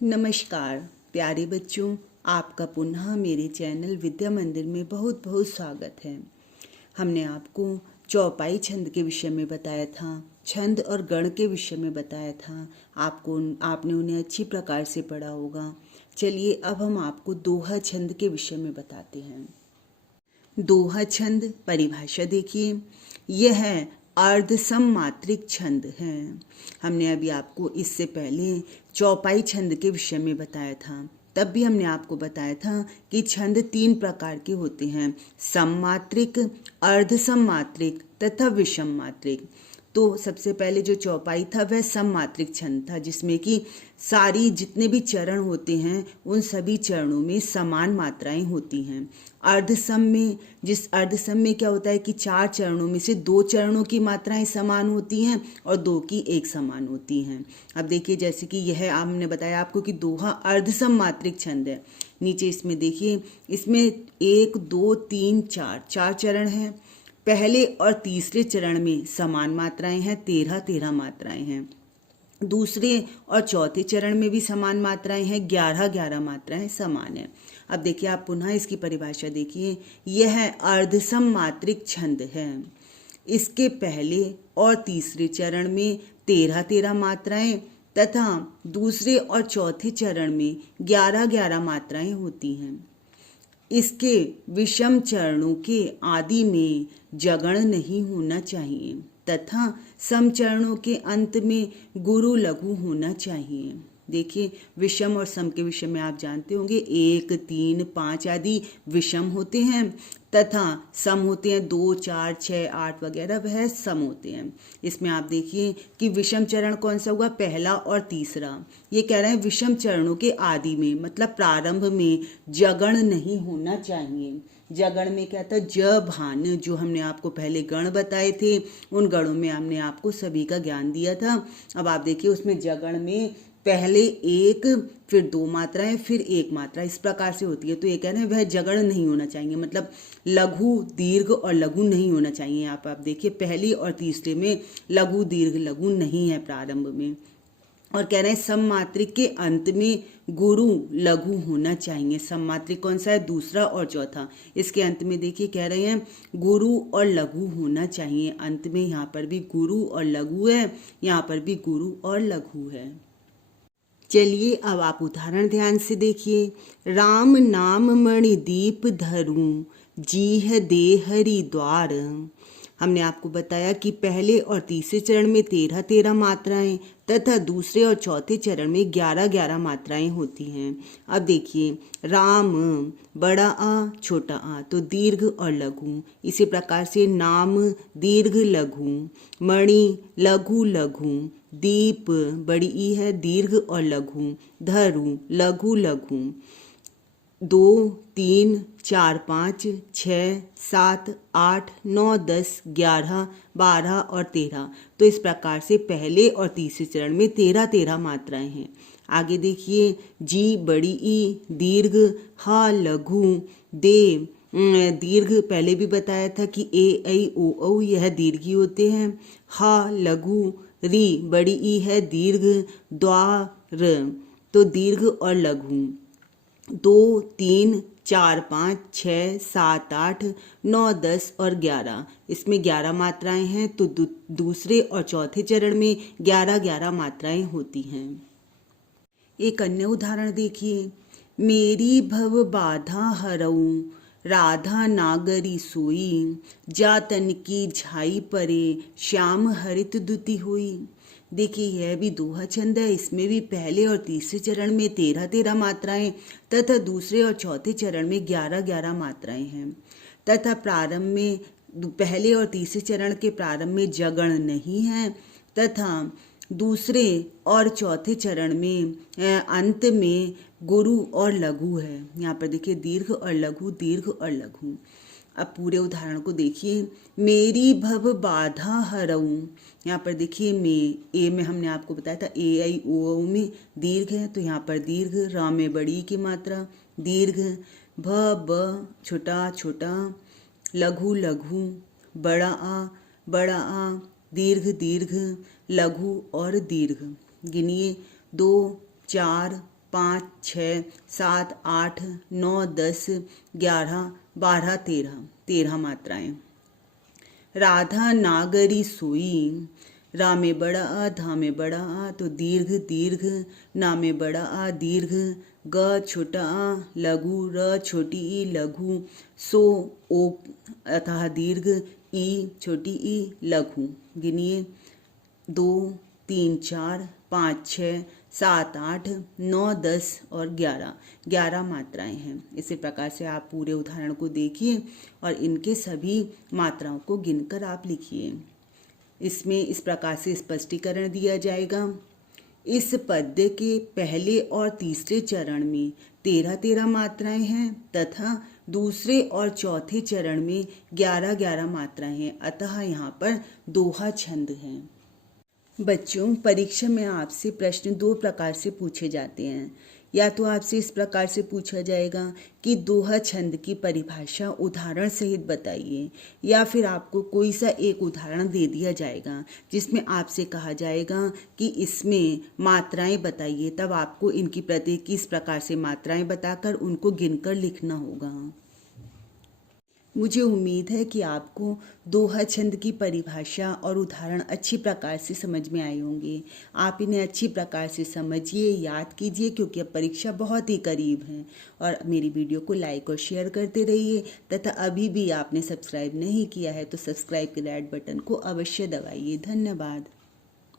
नमस्कार प्यारे बच्चों, आपका पुनः मेरे चैनल विद्या मंदिर में बहुत बहुत स्वागत है। हमने आपको चौपाई छंद के विषय में बताया था, छंद और गण के विषय में बताया था। आपने उन्हें अच्छी प्रकार से पढ़ा होगा। चलिए अब हम आपको दोहा छंद के विषय में बताते हैं। दोहा छंद परिभाषा देखिए, यह है अर्ध सममात्रिक छंद है। हमने अभी आपको इससे पहले चौपाई छंद के विषय में बताया था। तब भी हमने आपको बताया था कि छंद 3 प्रकार के होते हैं, सममात्रिक, अर्ध सममात्रिक तथा विषम मात्रिक। तो सबसे पहले जो चौपाई था वह सममात्रिक छंद था, जिसमें कि सारी जितने भी चरण होते हैं उन सभी चरणों में समान मात्राएं होती हैं। अर्धसम में क्या होता है कि 4 चरणों में से 2 चरणों की मात्राएं समान होती हैं और 2 की एक समान होती हैं। अब देखिए, जैसे कि यह हमने बताया आपको कि दोहा अर्धसम मात्रिक छंद है। नीचे इसमें देखिए, इसमें 1 2 3 4 चरण हैं। पहले और तीसरे चरण में समान मात्राएं हैं, 13 मात्राएं हैं। दूसरे और चौथे चरण में भी समान मात्राएं हैं, 11 मात्राएं समान हैं। अब देखिए, आप पुनः इसकी परिभाषा देखिए, यह अर्धसम मात्रिक छंद है। इसके पहले और तीसरे चरण में 13 मात्राएं तथा दूसरे और चौथे चरण में 11 मात्राएं होती हैं। इसके विषम चरणों के आदि में जगण नहीं होना चाहिए तथा सम चरणों के अंत में गुरु लघु होना चाहिए। देखिए, विषम और सम के विषय में आप जानते होंगे 1 3 5 आदि विषम होते हैं तथा सम होते हैं 2 4 6 8 वगैरह, वह सम होते हैं। इसमें आप देखिए कि विषम चरण कौन सा हुआ, पहला और तीसरा। ये कह रहे हैं विषम चरणों के आदि में, मतलब प्रारंभ में जगण नहीं होना चाहिए। जगण में क्या था, ज भान, जो हमने आपको पहले गण बताए थे, उन गणों में हमने आपको सभी का ज्ञान दिया था। अब आप देखिए, उसमें जगण में पहले 1, फिर 2 मात्राएं, फिर 1 मात्रा, इस प्रकार से होती है। तो ये कह रहे हैं वह जगण नहीं होना चाहिए, मतलब लघु दीर्घ और लघु नहीं होना चाहिए। यहाँ पर आप देखिए, पहली और तीसरे में लघु दीर्घ लघु नहीं है प्रारंभ में। और कह रहे हैं सममात्रिक के अंत में गुरु लघु होना चाहिए। सममात्रिक कौन सा है, दूसरा और चौथा। इसके अंत में देखिए कह रहे हैं गुरु और लघु होना चाहिए। अंत में यहाँ पर भी गुरु और लघु है, यहाँ पर भी गुरु और लघु है। चलिए अब आप उदाहरण ध्यान से देखिए। राम नाम मणि दीप धरूं, जीह दे हरि द्वार। हमने आपको बताया कि पहले और तीसरे चरण में 13 मात्राएं तथा दूसरे और चौथे चरण में 11 मात्राएं होती हैं। अब देखिए, राम बड़ा आ छोटा आ, तो दीर्घ और लघु। इसी प्रकार से नाम दीर्घ लघु, मणि लघु लघु, दीप बड़ी ई है दीर्घ और लघु, धरु लघु लघु। 2 3 4 5 6 7 8 9 10 11 12 और 13। तो इस प्रकार से पहले और तीसरे चरण में 13 मात्राएं हैं। आगे देखिए, जी बड़ी ई दीर्घ, हा लघु, दे दीर्घ पहले भी बताया था कि ए ऐ ओ औ यह दीर्घी होते हैं। हा लघु, री बड़ी ई है दीर्घ, द्वार तो दीर्घ और लघु। 2 3 4 5 6 7 8 9 10 और 11, इसमें 11 मात्राएं हैं। तो दूसरे और चौथे चरण में 11 मात्राएं होती हैं। एक अन्य उदाहरण देखिए, मेरी भव बाधा हरऊं, राधा नागरी सोई, जातन की झाई परे, श्याम हरित दुति हुई। देखिए, यह भी दोहा छंद है। इसमें भी पहले और तीसरे चरण में 13 मात्राएं तथा दूसरे और चौथे चरण में 11 मात्राएं हैं तथा प्रारंभ में पहले और तीसरे चरण के प्रारंभ में जगण नहीं है तथा दूसरे और चौथे चरण में अंत में गुरु और लघु है। यहाँ पर देखिए दीर्घ और लघु, दीर्घ और लघु। अब पूरे उदाहरण को देखिए, मेरी भव बाधा हरऊं। यहाँ पर देखिए ए में हमने आपको बताया था ए ऐ ओ औ में दीर्घ है, तो यहाँ पर दीर्घ, रा में बड़ी की मात्रा दीर्घ, भ ब छोटा छोटा, लघु लघु, बड़ा आ दीर्घ दीर्घ, लघु और दीर्घ। गिनिए 2 4 5, 6, 7, 8, 9, 10, 11, 12, 13 मात्राएं। राधा नागरी सोई, रा में बड़ा आ, धा में बड़ा आ, तो दीर्घ दीर्घ, ना में बड़ा आ दीर्घ, ग छोटा आ लघु, र छोटी ई लघु, सो ओ अतः दीर्घ, ई छोटी ई लघु। गिनिए 2, 3, 4, 5, 6, 7, 8, 9, 10 और 11 मात्राएं हैं। इसी प्रकार से आप पूरे उदाहरण को देखिए और इनके सभी मात्राओं को गिनकर आप लिखिए। इसमें इस प्रकार से स्पष्टीकरण दिया जाएगा। इस पद्य के पहले और तीसरे चरण में 13 मात्राएं हैं तथा दूसरे और चौथे चरण में 11 मात्राएं हैं, अतः यहाँ पर दोहा छंद है। बच्चों, परीक्षा में आपसे प्रश्न 2 प्रकार से पूछे जाते हैं। या तो आपसे इस प्रकार से पूछा जाएगा कि दोहा छंद की परिभाषा उदाहरण सहित बताइए, या फिर आपको कोई सा एक उदाहरण दे दिया जाएगा जिसमें आपसे कहा जाएगा कि इसमें मात्राएं बताइए। तब आपको इनकी प्रत्येक की इस प्रकार से मात्राएं बताकर उनको गिनकर लिखना होगा। मुझे उम्मीद है कि आपको दोहा छंद की परिभाषा और उदाहरण अच्छी प्रकार से समझ में आए होंगे। आप इन्हें अच्छी प्रकार से समझिए, याद कीजिए, क्योंकि अब परीक्षा बहुत ही करीब है। और मेरी वीडियो को लाइक और शेयर करते रहिए तथा अभी भी आपने सब्सक्राइब नहीं किया है तो सब्सक्राइब के रेड बटन को अवश्य दबाइए। धन्यवाद।